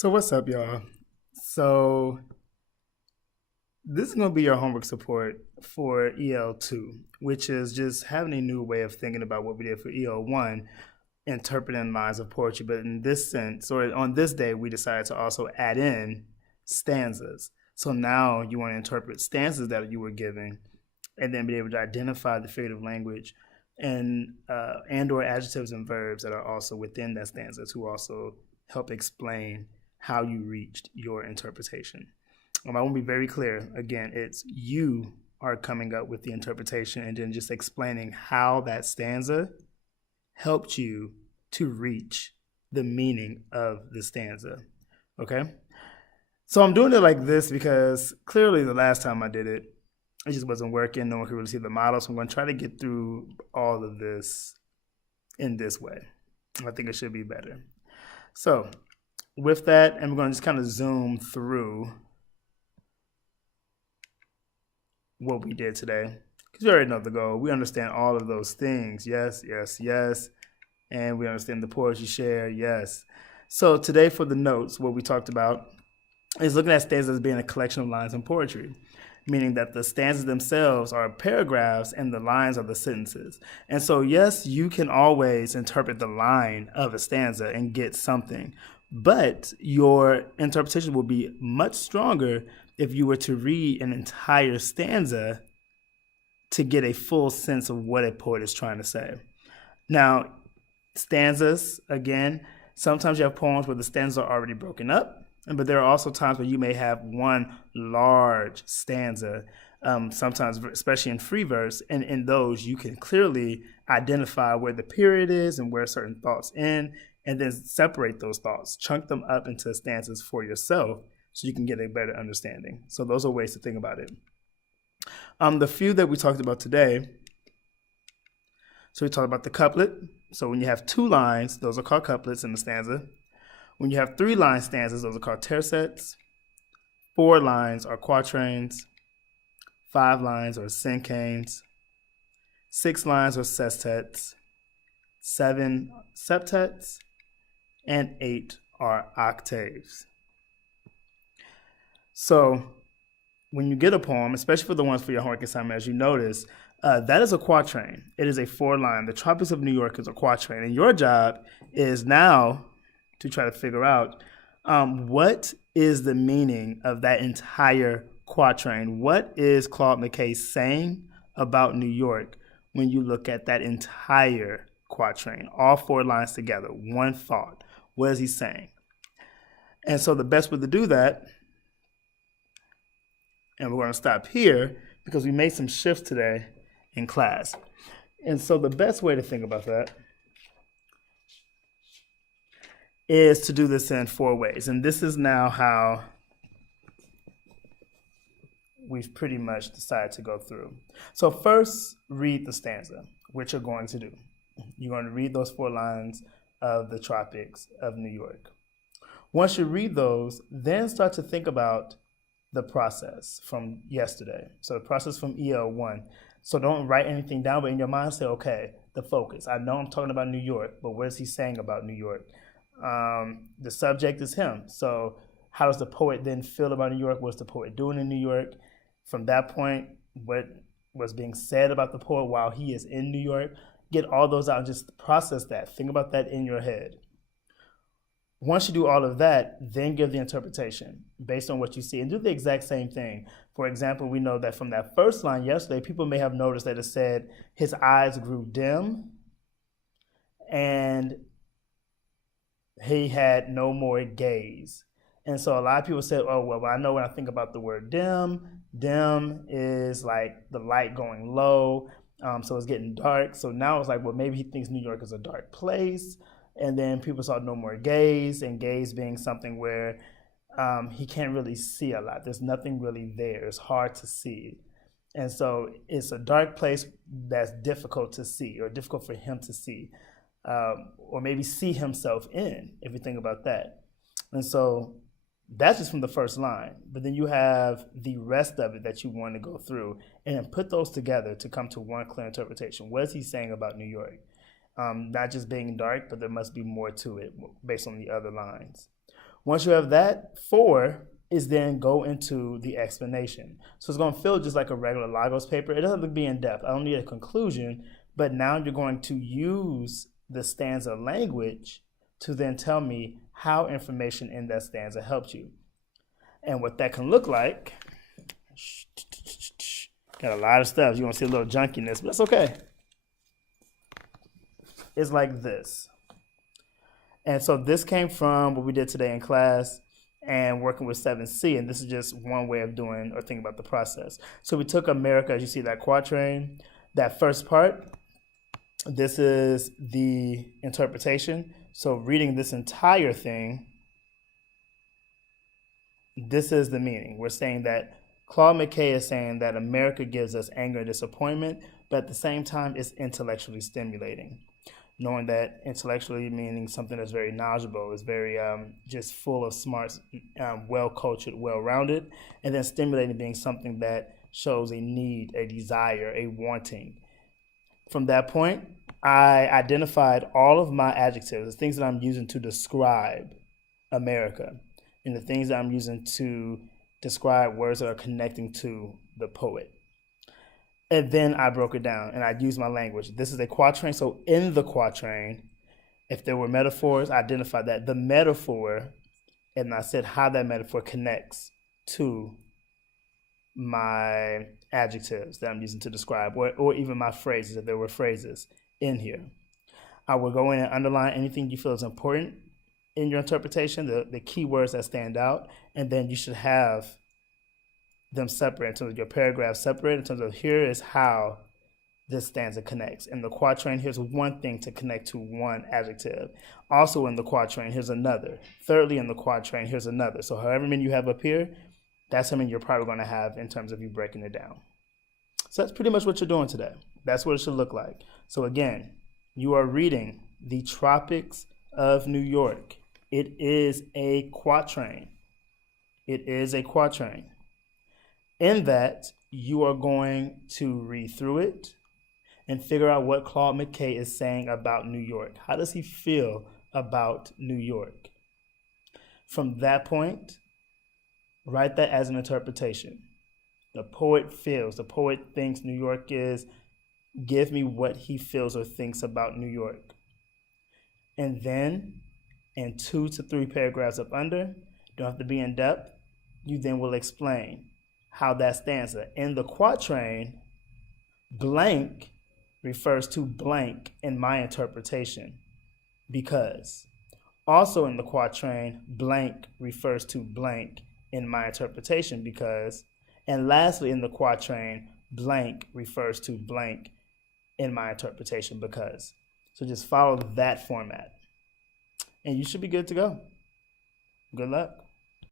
So what's up, y'all? So this is going to be your homework support for EL2, which is just having a new way of thinking about what we did for EL1, interpreting lines of poetry. But in this sense, or on this day, we decided to also add in stanzas. So now you want to interpret stanzas that you were giving, and then be able to identify the figurative language and or adjectives and verbs that are also within that stanza to also help explain how you reached your interpretation. I want to be very clear. Again, it's you are coming up with the interpretation and then just explaining how that stanza helped you to reach the meaning of the stanza. Okay? So I'm doing it like this because clearly the last time I did it, it just wasn't working. No one could really see the model. So I'm going to try to get through all of this in this way. I think it should be better. So with that, and we're going to just kind of zoom through what we did today. Because we already know the goal. We understand all of those things. Yes, yes, yes. And we understand the poetry share. Yes. So today for the notes, what we talked about is looking at stanzas as being a collection of lines in poetry, meaning that the stanzas themselves are paragraphs and the lines are the sentences. And so, yes, you can always interpret the line of a stanza and get something, but your interpretation will be much stronger if you were to read an entire stanza to get a full sense of what a poet is trying to say. Now, stanzas, again, sometimes you have poems where the stanzas are already broken up, but there are also times where you may have one large stanza, sometimes, especially in free verse, and in those you can clearly identify where the period is and where certain thoughts end, and then separate those thoughts, chunk them up into stanzas for yourself so you can get a better understanding. So those are ways to think about it. The few that we talked about today, so we talked about the couplet. So when you have 2 lines, those are called couplets in the stanza. When you have 3-line stanzas, those are called tercets. 4 lines are quatrains. 5 lines are cinquains. 6 lines are sestets. 7 septets. And 8 are octaves. So when you get a poem, especially for the ones for your homework assignment, as you notice, that is a quatrain. It is a 4-line. The Tropics of New York is a quatrain. And your job is now to try to figure out what is the meaning of that entire quatrain. What is Claude McKay saying about New York when you look at that entire quatrain? All 4 lines together, one thought. What is he saying? And so the best way to do that, and we're going to stop here because we made some shifts today in class. And so the best way to think about that is to do this in 4 ways. And this is now how we've pretty much decided to go through. So first, read the stanza, which you're going to do. You're going to read those 4 lines of the Tropics of New York. Once you read those, then start to think about the process from yesterday. So the process from EL1. So don't write anything down, but in your mind say, okay, the focus. I know I'm talking about New York, but what is he saying about New York? The subject is him. So how does the poet then feel about New York? What's the poet doing in New York? From that point, what was being said about the poet while he is in New York? Get all those out and just process that. Think about that in your head. Once you do all of that, then give the interpretation based on what you see and do the exact same thing. For example, we know that from that first line yesterday, people may have noticed that it said his eyes grew dim and he had no more gaze. And so a lot of people said, oh, well, I know when I think about the word dim is like the light going low, so it's getting dark. So now it's like, well, maybe he thinks New York is a dark place. And then people saw no more gaze, and gaze being something where he can't really see a lot. There's nothing really there. It's hard to see. And so it's a dark place that's difficult to see or difficult for him to see or maybe see himself in, if you think about that. And so that's just from the first line. But then you have the rest of it that you want to go through and then put those together to come to one clear interpretation. What is he saying about New York? Not just being dark, but there must be more to it based on the other lines. Once you have that, 4 is then go into the explanation. So it's going to feel just like a regular Lagos paper. It doesn't have to be in depth. I don't need a conclusion, but now you're going to use the stanza language to then tell me how information in that stanza helped you. And what that can look like, got a lot of stuff. You're going to see a little junkiness, but that's okay. It's like this. And so this came from what we did today in class and working with 7C, and this is just one way of doing or thinking about the process. So we took America, as you see that quatrain, that first part, this is the interpretation. So reading this entire thing, this is the meaning. We're saying that Claude McKay is saying that America gives us anger and disappointment, but at the same time, it's intellectually stimulating. Knowing that intellectually meaning something that's very knowledgeable, is very just full of smarts, well-cultured, well-rounded, and then stimulating being something that shows a need, a desire, a wanting. From that point, I identified all of my adjectives, the things that I'm using to describe America, and the things that I'm using to describe words that are connecting to the poet. And then I broke it down and I used my language. This is a quatrain. So in the quatrain, if there were metaphors, I identified that. The metaphor, and I said how that metaphor connects to my adjectives that I'm using to describe, or even my phrases, if there were phrases in here. I will go in and underline anything you feel is important in your interpretation, the key words that stand out, and then you should have them separate in terms of your paragraph separate in terms of here is how this stanza connects. In the quatrain, here's one thing to connect to one adjective. Also in the quatrain, here's another. Thirdly, in the quatrain, here's another. So however many you have up here, that's how many you're probably going to have in terms of you breaking it down. So that's pretty much what you're doing today. That's what it should look like. So again, you are reading The Tropics of New York. It is a quatrain. It is a quatrain. In that, you are going to read through it and figure out what Claude McKay is saying about New York. How does he feel about New York? From that point, write that as an interpretation. The poet feels, the poet thinks New York is, give me what he feels or thinks about New York. And then, in 2 to 3 paragraphs up under, don't have to be in depth, you then will explain how that stanza. In the quatrain, blank refers to blank in my interpretation because. Also in the quatrain, blank refers to blank in my interpretation because. And lastly, in the quatrain, blank refers to blank in my interpretation because. So just follow that format and you should be good to go. Good luck.